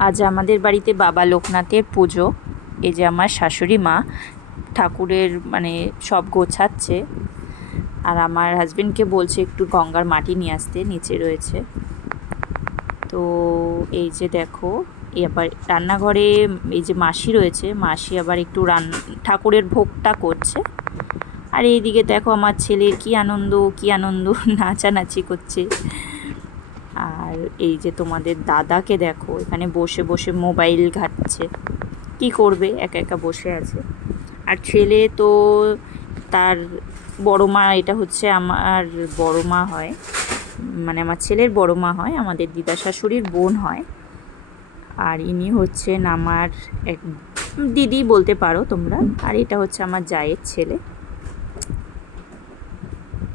আজ আমাদের বাড়িতে বাবা লোকনাথের পুজো। এই যে আমার শাশুড়ি মা ঠাকুরের মানে সব গোছাচ্ছে। আর আমার হাজবেন্ডকে বলছে একটু গঙ্গার মাটি নিয়ে আসতে, নিচে রয়েছে। তো এই যে দেখো আবার রান্নাঘরে এই যে মাসি রয়েছে, মাসি আবার একটু রান, ঠাকুরের ভোগটা করছে। আর এইদিকে দেখো আমার ছেলের কি আনন্দ কি আনন্দ, নাচানাচি করছে। এই যে তোমাদের দাদাকে দেখো, এখানে বসে বসে মোবাইল ঘাটছে। কি করবে? একা একা বসে আছে। আর ছেলে তো তার বড় মা, এটা হচ্ছে আমার বড় মা হয়। মানে আমার ছেলের বড় মা হয়, আমাদের দিদা শাশুড়ির বোন হয়। আর ইনি হচ্ছেন আমার এক দিদি বলতে পারো তোমরা। আর এটা হচ্ছে আমার জায়ের ছেলে।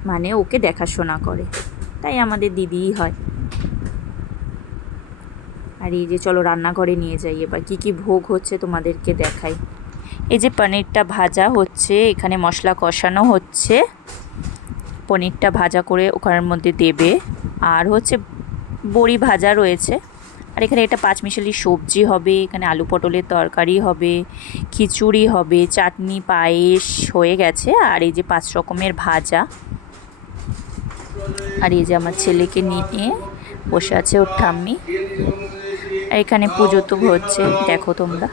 মানে ওকে দেখাশোনা করে। তাই আমাদের দিদিই হয়। আর এই যে চলো রান্নাঘরে নিয়ে যাই এবার। কী কী ভোগ হচ্ছে তোমাদেরকে দেখাই। এই যে পনিরটা ভাজা হচ্ছে, এখানে মশলা কষানো হচ্ছে। পনিরটা ভাজা করে ওখানের মধ্যে দেবে। আর হচ্ছে বড়ি ভাজা রয়েছে। আর এখানে একটা পাঁচমিশালি সবজি হবে, এখানে আলু পটলের তরকারি হবে, খিচুড়ি হবে, চাটনি, পায়েস হয়ে গেছে। আর এই যে পাঁচ রকমের ভাজা। আর এই যে আমার ছেলেকে নিয়ে বসে আছে ওর ঠাম্মি। এখানে পুজো তো হচ্ছে, দেখো তোমরা।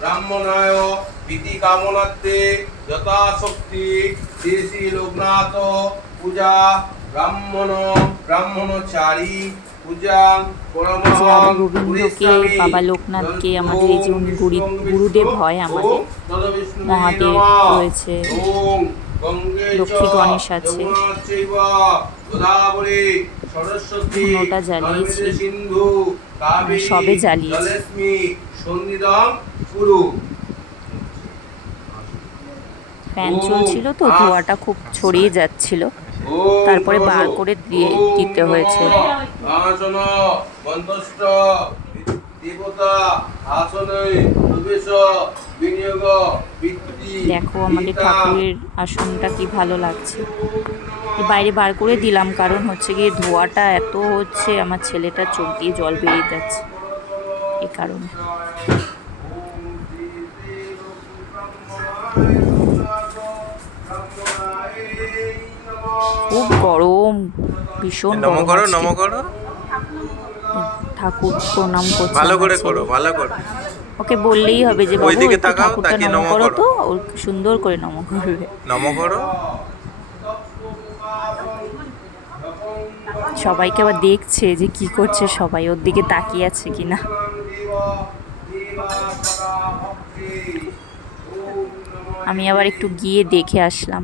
ব্রাহ্মণায় লোকনাথ পূজা বাবা লোকনাথকে আমাদের এই যে গুরুদেব হয় আমাদের, মহাদেব রয়েছে। লক্ষ্মী গণেশ আছে। ধুনোটা জ্বালিয়েছি। সবে জ্বালিয়েছি। ফ্যান চলছিল তো ধোঁয়াটা খুব ছড়িয়ে যাচ্ছিল তারপরে বার করে দিয়ে দিতে হয়েছে দেবতা আসনে বিনিয়োগ বৃত্তি দেখো আমাদের ঠাকুরের আসনটা কি ভালো লাগছে। বাইরে বার করে দিলাম কারণ হচ্ছে গিয়ে ধোঁয়াটা এত হচ্ছে আমার ছেলেটা চোখ দিয়ে জল বেরিয়ে যাচ্ছে এই কারণে। খুব গরম ভীষণ নম করো নম করো। ঠাকুর প্রণাম করছে ভালো করে করো ভালো করো। ওকে বললেই হবে যে বাবু একটু তাকাও, ঠাকুরটা নম করো। তো ওর সুন্দর করে নম করবে। নম করো। সবাইকে আবার দেখছে যে কি করছে সবাই ওর দিকে তাকিয়ে আছে কিনা আমি আবার একটু গিয়ে দেখে আসলাম।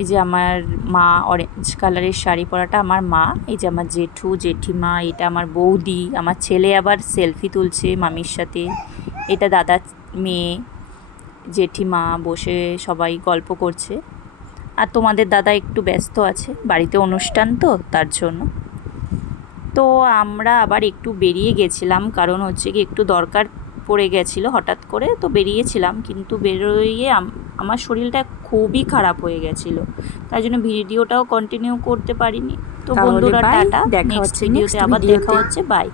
এই যে আমার মা অরেঞ্জ কালারের শাড়ি পরাটা আমার মা, এই যে আমার জেঠু, জেঠিমা, এটা আমার বৌদি, আমার ছেলে আবার সেলফি তুলছে মামির সাথে, এটা দাদা মেয়ে, জেঠিমা বসে সবাই গল্প করছে। আর তোমাদের দাদা একটু ব্যস্ত আছে, বাড়িতে অনুষ্ঠান তো, তার জন্য। তো আমরা আবার একটু বেরিয়ে গেছিলাম, কারণ হচ্ছে কি একটু দরকার পড়ে গেছিল হঠাৎ করে তো বেরিয়েছিলাম। কিন্তু বেরোয়ে আমার শরীরটা খুবই খারাপ হয়ে গেছিল। তাই জন্য ভিডিওটাও কন্টিনিউ করতে পারিনি। তো বন্ধুরা টাটা। দেখা নেক্সট হচ্ছে ভিডিওতে আবার দেখা হচ্ছে। বাই